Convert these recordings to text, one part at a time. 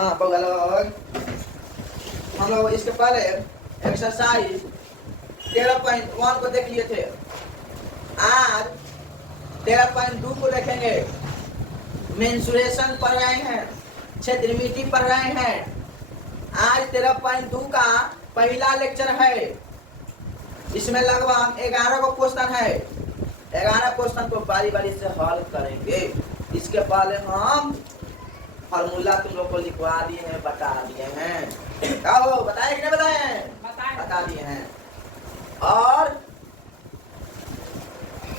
हाँ लोग हम लोग इसके पहले एक्सरसाइज 13.1 को देख लिए थे। आज 13.2 को देखेंगे। मेंसुरेशन पढ़ रहे हैं, क्षेत्रमिति पढ़ रहे हैं। आज 13.2 का पहला लेक्चर है। इसमें लगभग 11 को क्वेश्चन है। 11 क्वेश्चन को बारी बारी से हल करेंगे। इसके पहले हम फॉर्मूला तुम लोग को लिखवा दिए हैं, बता दिए हैं। क्या हो बताए कि नहीं बताए हैं? बता दिए हैं। और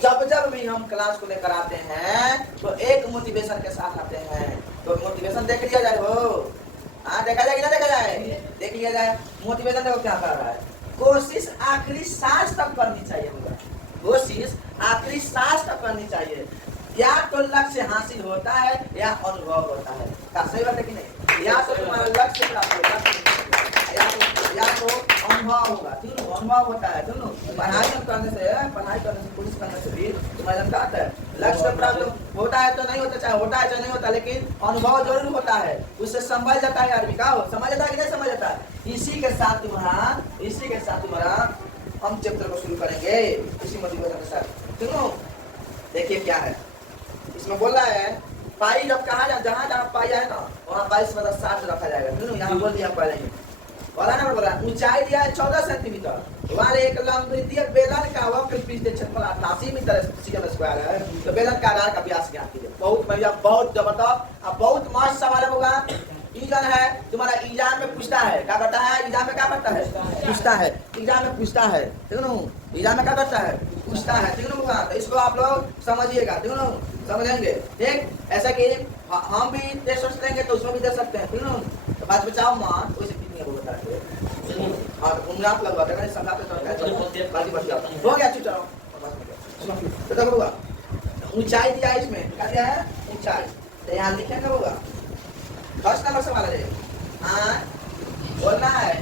जब जब भी हम क्लास को लेकर आते हैं तो एक मोटिवेशन के साथ आते हैं। तो मोटिवेशन देख लिया जाए हो। हाँ देखा जाए कि ना देखा जाए? देख लिया जाए। मोटिवेशन देखो क्या कर रहा है। कोशिश आखिरी सांस तक करनी चाहिए होगा। कोशिश आखिरी सांस तक करनी चाहिए। या तो लक्ष्य हासिल होता है या अनुभव होता है। क्या सही बात है कि नहीं? या तो तुम्हारा लक्ष्य प्राप्त होगा या तो अनुभव होगा। दोनों अनुभव होता है। दोनों पढ़ाई करने से कोशिश करने से भी तुम्हारा क्या आता है? लक्ष्य प्राप्त होता है तो नहीं होता, चाहे होता है चाहे नहीं होता, लेकिन अनुभव जरूर होता है। उससे समझ जाता है आदमी। क्या हो समझ जाता है कि नहीं समझ जाता है? इसी के साथ तुम्हारा हम चैप्टर को शुरू करेंगे इसी मोटिवेशन के साथ। सुनो देखिए क्या है इसमें बोल रहा है। पाई जब कहा जहाँ जहाँ पाई है ना वहाँ 22/60 रखा जाएगा। यहाँ बोल दिया पहले ही बोला ना। बोला ऊंचाई दिया है 14 सेंटीमीटर। वहाँ एक लंबवृत्तीय बेलन का वक्र पृष्ठ क्षेत्रफल 88 मीटर सीएम स्क्वायर है। तो बेलन का आधार का व्यास ज्ञात कीजिए। बहुत बढ़िया, बहुत जबरदस्त और बहुत मस्त सवाल होगा। ईजन है तुम्हारा। एग्जाम में पूछता है क्या करता है? एग्जाम में क्या करता है? पूछता है। एग्जाम में पूछता है। ठीक है ना? एग्जाम में क्या करता है? पूछता है। ठीक है ना? तो इसको आप लोग समझिएगा। ठीक है ना? समझेंगे। ठीक ऐसा कि हम भी टेस्ट लेंगे तो उसमें भी दे सकते हैं। ठीक है ना? तो बात बचाओ मान वैसे कितनी है वो बता दो। हाँ तो उंगली आप लगवा देना। सब पे बाकी बच जाओ। हो गया चलो तो देखो होगा ऊंचाई दिया है। इसमें क्या दिया है? ऊंचाई। तो यहाँ लिखेंगे होगा फर्स्ट नंबर सवाल है। हाँ बोलना है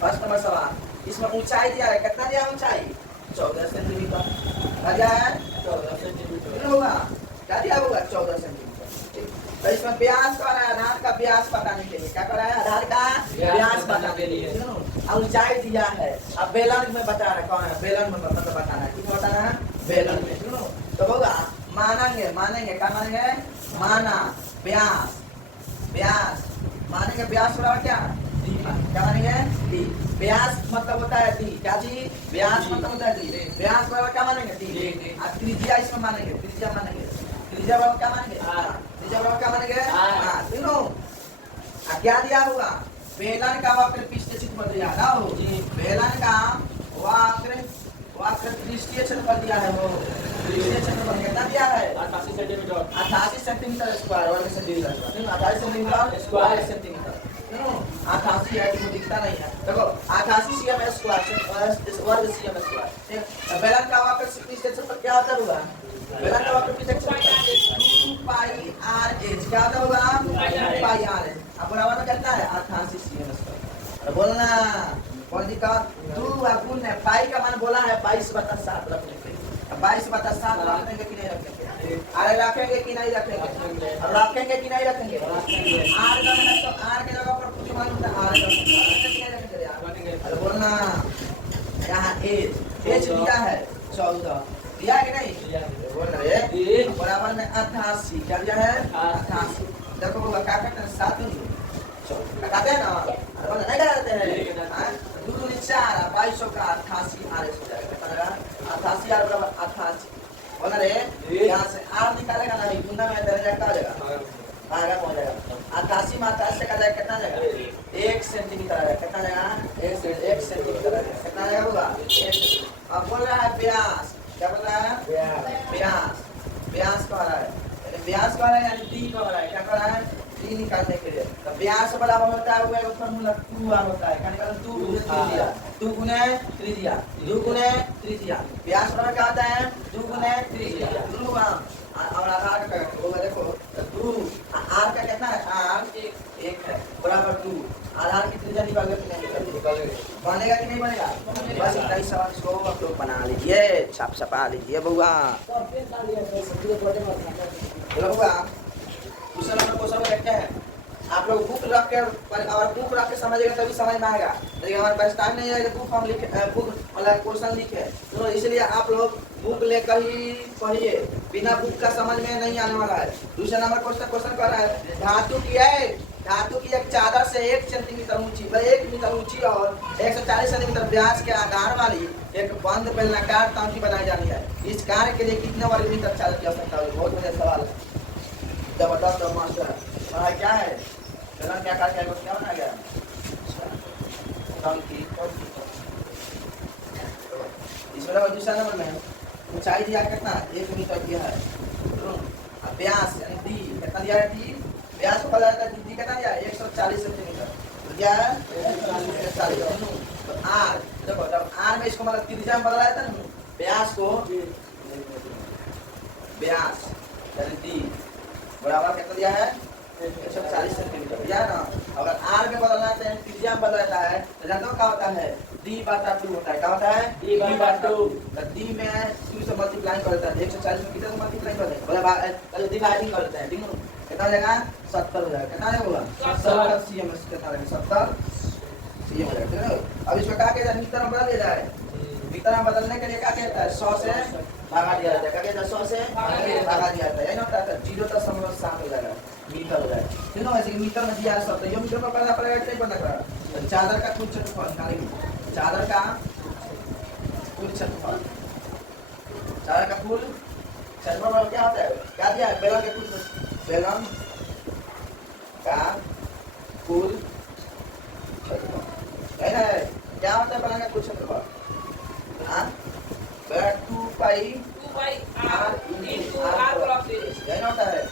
फर्स्ट नंबर सवाल। इसमें ऊंचाई दिया है। कितना दिया ऊंचाई? 14 सेंटीमीटर। क्या दिया है? 14 सेंटीमीटर होगा। क्या दिया होगा? 14 सेंटीमीटर। तो इसमें व्यास का आधार का व्यास बताने के लिए क्या कर रहा है? आधार का व्यास बताने के लिए ऊंचाई दिया है। अब बेलन में बता रहा है। कौन है? बेलन में मतलब बताना है। किस बताना है? बेलन में। तो होगा मानेंगे क्या मानेंगे? माना व्यास मानेंगे। व्यास बराबर क्या? क्या मानेंगे? डी। व्यास मतलब होता है डी। क्या जी? व्यास मतलब होता है डी। व्यास बराबर क्या मानेंगे? डी। त्रिज्या इसमें मानेंगे। त्रिज्या बराबर क्या मानेंगे? त्रिज्या बराबर क्या मानेंगे? तीनों क्या दिया होगा? बेलन का वक्र पृष्ठीय क्षेत्रफल दिया ना हो। बेलन का वक्र पृष्ठीय क्षेत्रफल दिया है। वो पृष्ठीय क्षेत्रफल कितना दिया है? 88 सेंटीमीटर। 88 सेंटीमीटर स्क्वायर वर्ग सेंटीमीटर। 88 centimetre square centimetre. 88 है तो दिखता नहीं है। देखो 88 सीएम स्क्वायर वर्ग सीएम स्क्वायर। बेलन का वक्र पृष्ठीय क्षेत्रफल क्या होता होगा? बेलन का वक्र पृष्ठीय क्षेत्रफल 2πr(h) क्या होता होगा? 2πr(h) अब बराबर में कितना है? 88 सीएम स्क्वायर। बोलना कौन जी का 2 गुण है। पाई का मान बोला है 22/7 रखने के लिए। 22/7 रखेंगे कि नहीं रखेंगे? अरे रखेंगे कि नहीं रखेंगे? रखेंगे कि नहीं रखेंगे? आर का है तो आर के जगह पर कुछ मान होता है। आर अरे बोलना यहाँ एच दिया है 14 दिया है कि नहीं? बोल रहे बराबर में 88 क्या दिया है? 88। देखो क्या करते हैं? 7 लगाते हैं ना? नहीं लगाते हैं। 2 दूनी 4 2200 का 88 RS हो जाएगा। कितना रहेगा? 88 R बराबर 88। बोला रे यहाँ से R निकालेगा ना गुना में दर्जा का हो जाएगा? आएगा पहुंच जाएगा। 88 में 88 से का जाएगा कितना जाएगा? 1 सेंटीमीटर आएगा। कितना जाएगा? 1 सेंटीमीटर आएगा। कितना जाएगा होगा? 1। अब बोल रहा है व्यास। क्या बोल रहा है? व्यास कह रहा है। व्यास कह रहा है यानी डी कह रहा है। क्या कह रहा है? डी निकालने के लिए। तो व्यास बराबर होता है वो फॉर्मूला 2r होता है। क्या निकालना? 2 त्रिज्या 2 गुने त्रिज्या 2 गुने त्रिज्या। व्यास बराबर क्या होता है? 2 गुने त्रिज्या। और आधार का होगा देखो 2 r का कितना है? r 1 है बराबर 2। आधार की त्रिज्या निकालेगा कि नहीं निकालेगा? बनेगा कि नहीं बनेगा? बस इतना ही सवाल इसको आप लोग बना लीजिए, छपा लीजिए बउआ। बोलो बउआ क्वेश्चन नंबर देखते हैं। आप लोग बुक रख के और बुक रख के समझेगा तभी समझ में आएगा। लेकिन हमारे पास टाइम नहीं है बुक हम लिखे बुक मतलब क्वेश्चन लिखे, तो इसलिए आप लोग बुक लेकर ही पढ़िए, बिना बुक का समझ में नहीं आने वाला है। दूसरा नंबर क्वेश्चन कर रहा है धातु की एक चादर से 1 सेंटीमीटर ऊंची 1 मीटर ऊंची और 140 सेंटीमीटर व्यास के आकार वाली एक बंद बेलनाकार टांकी बनाई जानी है। इस कार्य के लिए कितने वर्ग मीटर चादर की आवश्यकता होगी? बहुत बढ़िया सवाल है, जबरदस्त मास्टर। पढ़ाई क्या है, चलन क्या कार्य क्या बनाया गया? टांकी। इसमें दूसरा नंबर में ऊंचाई दिया कितना? 1 मीटर दिया है। व्यास यानी डी कितना दिया है? डी व्यास को पता है डी कितना दिया है? 140 सेंटीमीटर। तो क्या है? 140। तो आर देखो, जब आर में इसको मतलब त्रिज्या में बदला जाता है ना, व्यास को व्यास यानी डी बराबर कितना दिया है? 140 सेंटीमीटर दिया है ना। अगर आर में बदलना है तो त्रिज्या में बदल जाता है, तो जानते हो क्या होता है? d/2 होता है। क्या होता है? d/2। डी में 2 से मल्टीप्लाई कर देता है, 140 में कितने से मल्टीप्लाई कर देते हैं? मतलब डिवाइडिंग कर देते हैं, ठीक है? कितना हो जाएगा? 70 हो जाएगा। कितना होगा? 70 cm। कितना रहेगा? 70 cm हो जाएगा, ठीक है? अब इसको क्या कहते हैं? मीटर में बदल दिया जाए। मीटर में बदलने के लिए क्या कहता है? 100 से भागा दिया जाता है। क्या कहता है? 100 से भागा दिया जाता है। यही होता है 0.7 हो जाएगा, मीटर हो जाएगा, ठीक है? ऐसे मीटर में दिया है 70, ये मीटर में पढ़ना पड़ेगा कि नहीं पढ़ना पड़ेगा? चादर का कुल क्षेत्रफल निकालेंगे, चादर का कुल क्षेत्रफल, चादर का कुल क्षेत्रफल क्या होता है? क्या दिया है? बेलन के कुल, बेलन का कुल क्षेत्रफल है ना? क्या होता है बेलन का कुल क्षेत्रफल? हाँ, 2 पाई r into r यही होता है।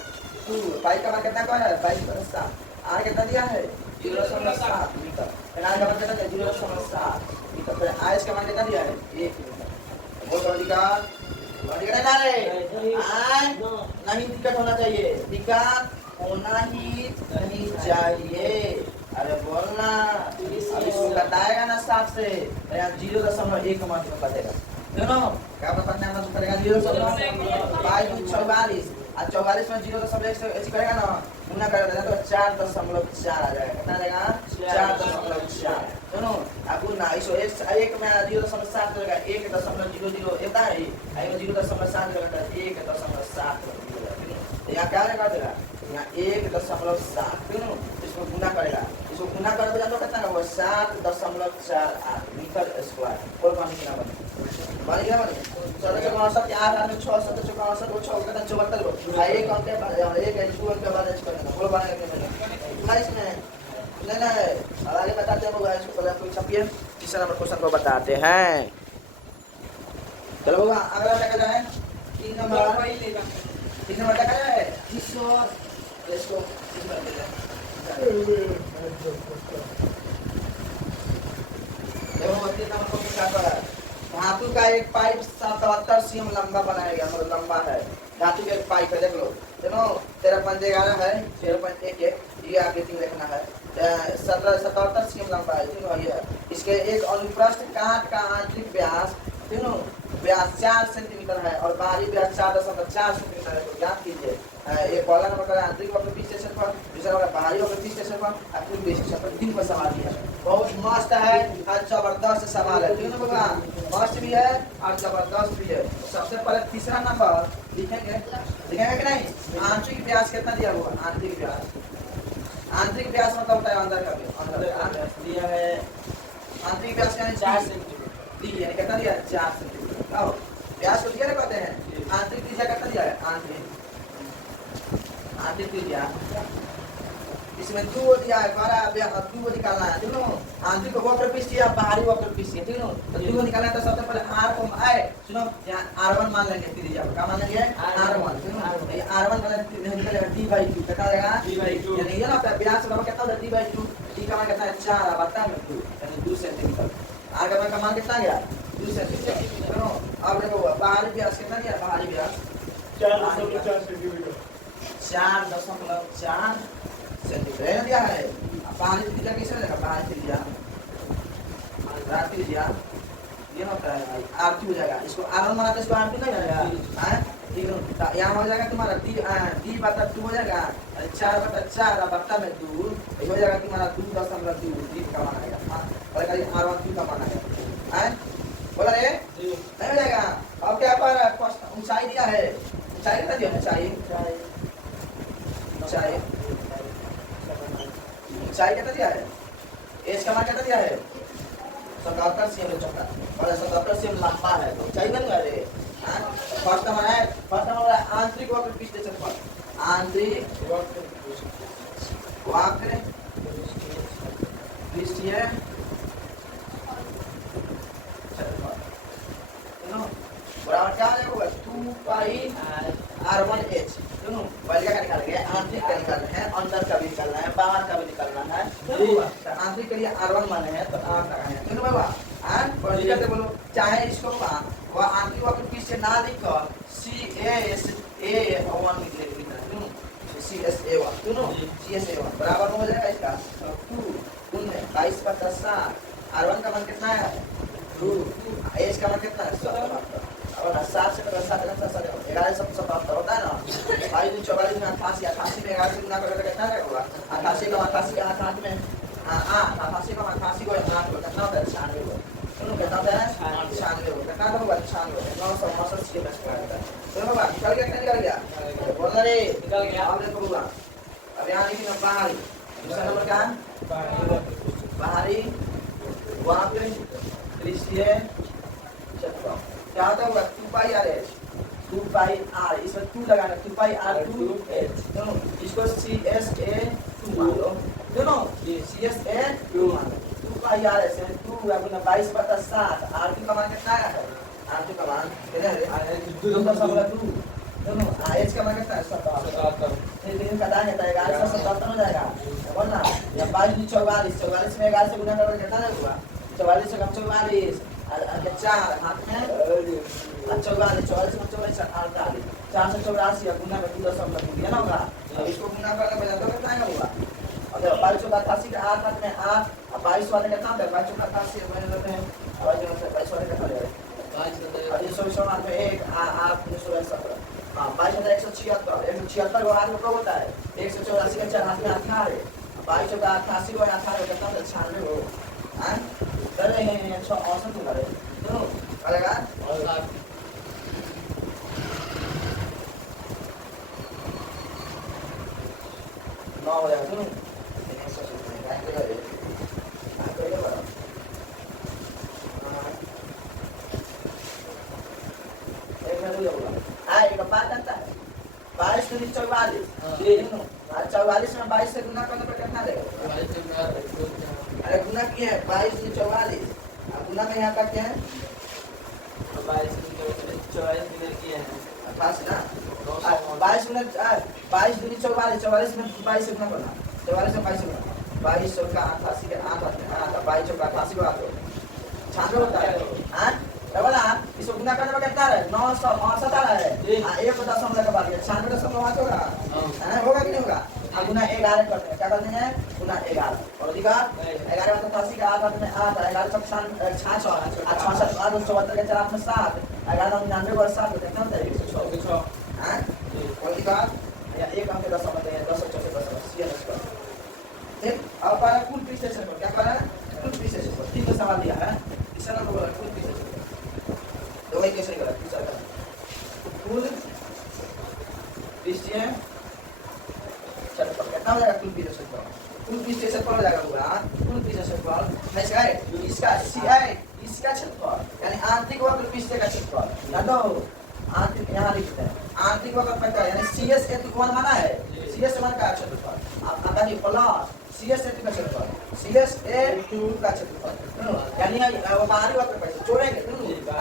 2 पाई का मान कितना का है? 22.7। r कितना दिया है? 0.7 मीटर। फिर r का मान कितना है? 0.7 मीटर। फिर r का मान कितना दिया है? 1 मीटर। वो समझ का नहीं ना रे? नहीं दिक्कत होना चाहिए, दिक्कत होना ही नहीं चाहिए। अरे बोलना, अब इसको बताएगा ना 7 से, तो यहाँ 0.1 मान बताएगा, दोनों क्या बताना है? मतलब करेगा 0.44 और 44 में 0.1 से ऐसे करेगा ना, गुना करेगा तो 4.4 आ जाएगा। कितना आ जाएगा? 4.4। दोनों अब गुना इसको 1 में 0.7 लगेगा, 1.00 इतना है, आई में 0.7 लगेगा, 1.7 लगेगा। यहाँ क्या लगेगा? यहाँ 1.7, दोनों इसको गुना करेगा, इसको गुना करोगे तो कितना होगा? 7.48 मीटर स्क्वायर। और पानी कितना बने गया? बने 14 के 8 में 6 7 64 6 कितना 74 भाई एक अंक के एक एंड 2 अंक के बाद इसको करना बोलो बने कितना इसमें लेना है। अब आगे बताते हैं लोग, इसको पहले कोई छपिए, तीसरा नंबर क्वेश्चन को बताते हैं। चलो बाबा अगला क्या कहता है? 3 नंबर क्या कहता है? इसको धातु का एक पाइप 77 cm लंबा बनाया गया, मतलब लंबा है। धातु का एक पाइप है, देख लो, देखो 13.11 है, 0.11 ये आगे 3 लिखना है। 77 cm लंबा है, तीनों ये है। इसके एक अनुप्रस्थ काट का आंतरिक व्यास तीनों व्यास 4 सेंटीमीटर है और बाहरी व्यास 4.4 सेंटीमीटर है। तो ज्ञात कीजिए ये पहला नंबर का आंतरिक वक्र 20 स्टेशन पर, दूसरा नंबर बाहरी वक्र 30 स्टेशन पर और कुल 20 स्टेशन पर। 3 पर सवाल दिया है, बहुत मस्त है और जबरदस्त सवाल है, तीनों बाबा मस्त भी है और जबरदस्त भी है। सबसे पहले तीसरा नंबर लिखेंगे कि नहीं? आंतरिक व्यास कितना दिया हुआ? आंतरिक व्यास मतलब होता है अंदर का, अंदर दिया है। आंतरिक व्यास यानी 4 सेंटीमीटर दी है, कितना दिया है? 4 सेंटीमीटर। आओ व्यास को दिया ना कहते हैं, आंतरिक त्रिज्या कितना दिया है? आंतरिक त्रिज्या इसमें 2 दिया है, हमारा 2 निकालना है, ठीक है? आंतरिक वक्र पृष्ठ या बाहरी वक्र पृष्ठ, ठीक है? तो 2 निकालना है तो सबसे पहले r को आए सुनो यहाँ r1 मान लेंगे, त्रिज्या क्या मान लेंगे? r1, ठीक है? ये r1 निकलेगा d/2, कितना आ जाएगा? d/2 यानी ये ना व्यास का मान कितना होता है? d/2, d का मान कितना है? 4 बता में 2 यानी 2 सेंटीमीटर। r का मान कितना गया? 2 सेंटीमीटर। अब देखो बाहरी व्यास कितना दिया? बाहरी व्यास 4.4 सेंटीमीटर, 4.4 सेंटीमीटर दिया है। बाहरी त्रिज्या कैसे रहेगा? बाहरी त्रिज्या ये होता है r2 हो जाएगा। इसको r1 बनाते इसको r2 नहीं बनेगा, हैं? ठीक है, यहाँ हो जाएगा तुम्हारा डी बटा 2 हो जाएगा, 4/4 और बट्टा में 2, ये हो जाएगा तुम्हारा 2.2 डी का मान आएगा। हाँ, और करीब R12 का मान आएगा। हैं बोला रे नहीं हो जाएगा। अब क्या पर ऊंचाई दिया है, ऊंचाई कितना दिया है, ऊंचाई कितना दिया है, एज का मान कितना दिया है, 77 सेमी चौका और 77 सेमी लंबा है, तो ऊंचाई बन गया रे। फर्स्ट नंबर है आंतरिक वक्र पृष्ठ क्षेत्रफल, आंतरिक वक्र पृष्ठीय क्षेत्रफल बराबर क्या आ जाएगा, 2 पाई R1H। दोनों पहले का निकाल गया, आंतरिक का निकालना है, अंदर का भी निकालना है, बाहर का भी निकालना है। तो आंतरिक के लिए R1 मान है तो R का है, दोनों बाबा और लिखते बोलो, चाहे इसको वह आंतरिक वक्र पृष्ठ से ना लिखकर CSA1 लिखना है, CSA1 दोनों CSA1 बराबर हो जाएगा इसका 2 22/7। R1 का मान कितना है, 2, एच का मान कितना है, 77। और 7 से 7 11 से 77 होता है ना, 22 44 में 88 88 में 11 से गुना करके कितना रहेगा, 88 का 88 के 8 में 88 का 88 को 8 को कितना होता है, 96 को सुनो कितना होता है, 96 को कितना होगा, 96 969 के बस का सुनो बाबा निकल गया, निकल गया बोल रे, निकल गया। अब देखो बाबा, अब यहाँ लिखिए बाहरी, दूसरा नंबर क्या है, बाहरी वक्र पृष्ठीय क्षेत्रफल क्या होता होगा, 2 पाई RH 2 पाई R, इसमें 2 लगाना, 2 पाई R2H दोनों, इसको CSA2 मान लो, दोनों CSA2 मान लो, 2 पाई RH है 2 गुना 22/7। R2 का मान कितना है, R2 का मान कितना है, 2.2 दोनों, H का मान कितना है, 77। लेकिन का दान है 11 से 77 हो जाएगा, बोलना या 22 44 44 में 11 से गुना करके कितना होगा, 44 से कम 44 4 हाथ में 44 44 में 44 48 4 से 84 गुना में 2.2 दिया ना होगा। अब इसको गुना करने पे तो कितना होगा, अगर 22 का 88 का 8 हाथ में 8 और 22 वाले कितना होता है, 22 का 88 बने रहते हैं, और जो 22 वाले कितना है 22 और 120 हाथ में 1 8 317। हां 22,176 176 को हाथ में कब होता है, 184 का 4 हाथ में 18 22 का 88 को 18 कितना होता है, 96 हो। हां कर रहे हैं 168 हो रहे दोनों करेगा और 9 हो जाएगा दोनों, आएगा बात आता है 22 से 44 44 में 22 से गुना करने पर कितना देगा, अरे गुना किया है 22 से 44 गुना में यहाँ का क्या है, 22 से 44 गुना किया है 88 ना, 22 गुना 22 दूनी 44 44 में 22 से गुना करना, 44 में 22 से गुना 22 का 88 के 8 22 का 88 को 8 96 होता है। हाँ बोला इसको गुना करने में कितना है, 968 आ रहा है, एक को 10 हमला के बाद 96.5 होगा, होगा कि नहीं होगा। अब गुना 11 करते हैं, क्या करते हैं, गुना 11 और अधिकार 11 में 88 का 8 में 8 11 तक 66 66 8 74 के 4 में 7 11 में 99 और 7 कितना होता है 106। हां और अधिकार या एक अंक 10 होते हैं 10 14 10 ठीक। अब para कुल पृष्ठ क्षेत्रफल क्या करा, कुल पृष्ठ क्षेत्रफल तीन का सवाल दिया है, इसका नाम बोला कुल पृष्ठ क्षेत्रफल, तो वही कैसे करा पूछा था, कुल पृष्ठीय क्षेत्रफल कितना हो जाएगा, कुल पृष्ठ क्षेत्रफल, कुल पृष्ठ क्षेत्रफल हो जाएगा पूरा, कुल पृष्ठ क्षेत्रफल नहीं है इसका CI इसका क्षेत्रफल यानी आंतरिक वक्र पृष्ठ का क्षेत्रफल ना, तो आंतरिक यहाँ लिखते हैं आंतरिक वक्र का यानी CSA1 माना है, CSA1 का क्षेत्रफल आप आता नहीं प्लस CSA2 का क्षेत्रफल CSA2 का क्षेत्रफल यानी वो बाहरी वक्र पर जोड़ेंगे,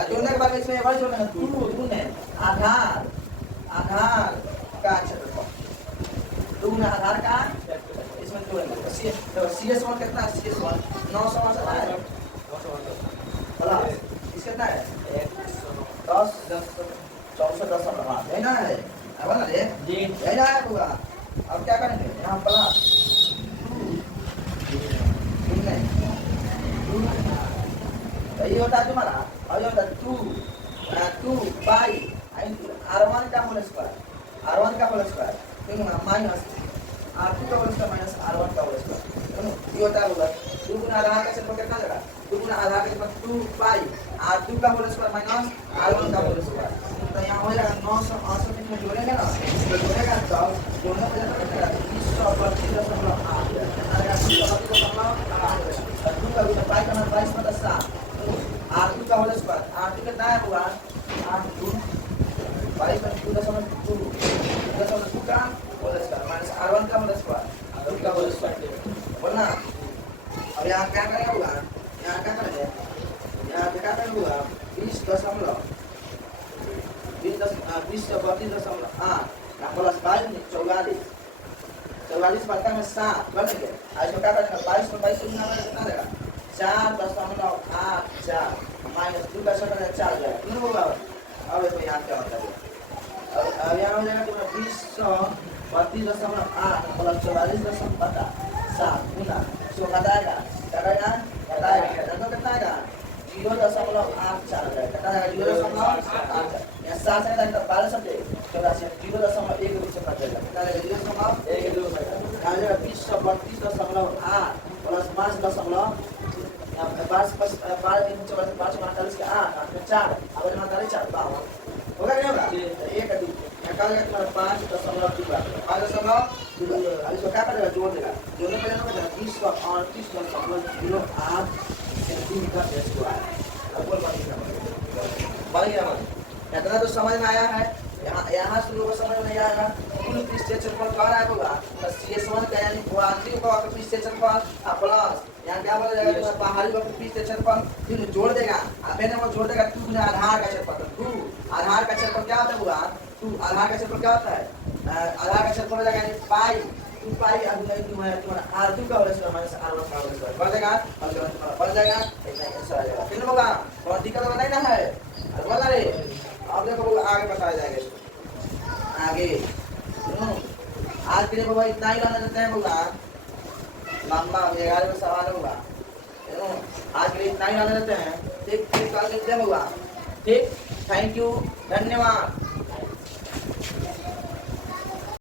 जोड़ने के बाद इसमें ये जोड़ना है 2 है आधार का क्षेत्रफल 2 आधार का इसमें जोड़ेंगे, तो CS1 कितना है, CS1 900 है प्लस इस कितना है 10 410 है ना, है बोला रे जी है ना होगा। अब क्या करेंगे यहाँ प्लस यही होता है तुम्हारा, और ये होता है 2 पाई R1 का होल स्क्वायर, R1 का होल स्क्वायर ठीक है ना, माइनस R2 का होल स्क्वायर माइनस R1 का होल स्क्वायर। ये होता है होगा 2 गुना आधार का क्षेत्रफल कितना देगा, 2 गुना आधार का क्षेत्रफल 2 पाई R2 का होल स्क्वायर माइनस R1 का होल स्क्वायर। तो यहाँ हो जाएगा 968 में जोड़ेंगे ना, तो जोड़ेगा तो दोनों को कितना 232.8 कितना आएगा 232.8 2 का गुना पाई का 22 में 7 R2 का होल स्क्वायर, R2 कितना है होगा 8 2 22 में 2.2 2.2 का होल स्क्वायर माइनस R1 का होल स्क्वायर, R2 का होल स्क्वायर बोलना। अब यहाँ क्या करेंगे होगा, यहाँ क्या करेंगे, यहाँ पे क्या करेंगे होगा 20.32.8 प्लस 22 44 बटा में 7 बनेंगे। आज क्या करेंगे 22 में 22 गुना में कितना देगा 4.84 माइनस 2 का सेकंड 4 जाएगा कितना होगा। अब देखो यहाँ क्या होता है, अब यहाँ हो जाएगा तुम्हारा 20.32.8 प्लस 44.7 गुना सो घटाएगा तो कितना आएगा 0.84 कितना आएगा 0.84 यहाँ 7 से घटाएगा 12 से 84 0.1 से घटाएगा कितना आएगा 0.1 आ जाएगा 20.32.8 प्लस 5 5 प्लस 5 48 के 8 में 4 अब 4 होगा नहीं होगा एक निकाल के तुम्हारा 5.2 अब इसको क्या करेगा जोड़ देगा, जोड़ने के लिए ना बचा 338.08 सेंटीमीटर स्क्वायर। अब बोल बन गया इतना तो समझ में आया है। यहाँ से लोगों को समझ में नहीं आएगा कुल पृष्ठीय क्षेत्रफल कह रहा है होगा CS1 का यानी भूआंतरिक वक्र का पृष्ठीय क्षेत्रफल प्लस यहाँ क्या बोला जाएगा तो बाहरी वक्र पृष्ठीय क्षेत्रफल फिर जोड़ देगा मैंने वो जोड़ देगा 2 गुना आधार का क्षेत्रफल 2 आधार का क्षेत्रफल क्या होता है होगा 2 आधार का क्षेत्रफल क्या होता है आधार का क्षेत्रफल हो जाएगा यानी पाई 2 पाई तुम्हारा R2 का होल स्क्वायर माइनस R1 का होल स्क्वायर बन जाएगा बन जाएगा इतना आंसर आ जाएगा कितना होगा कौन दिक्कत होगा नहीं ना है अरे बोला रे। अब देखो आगे बताया जाएगा इसको आगे आज के लिए बाबा इतना ही लाना देते हैं होगा लंबा 11 सवाल होगा आज के लिए इतना ही लाना देते हैं ठीक कल मिलते हैं होगा ठीक। थैंक यू धन्यवाद।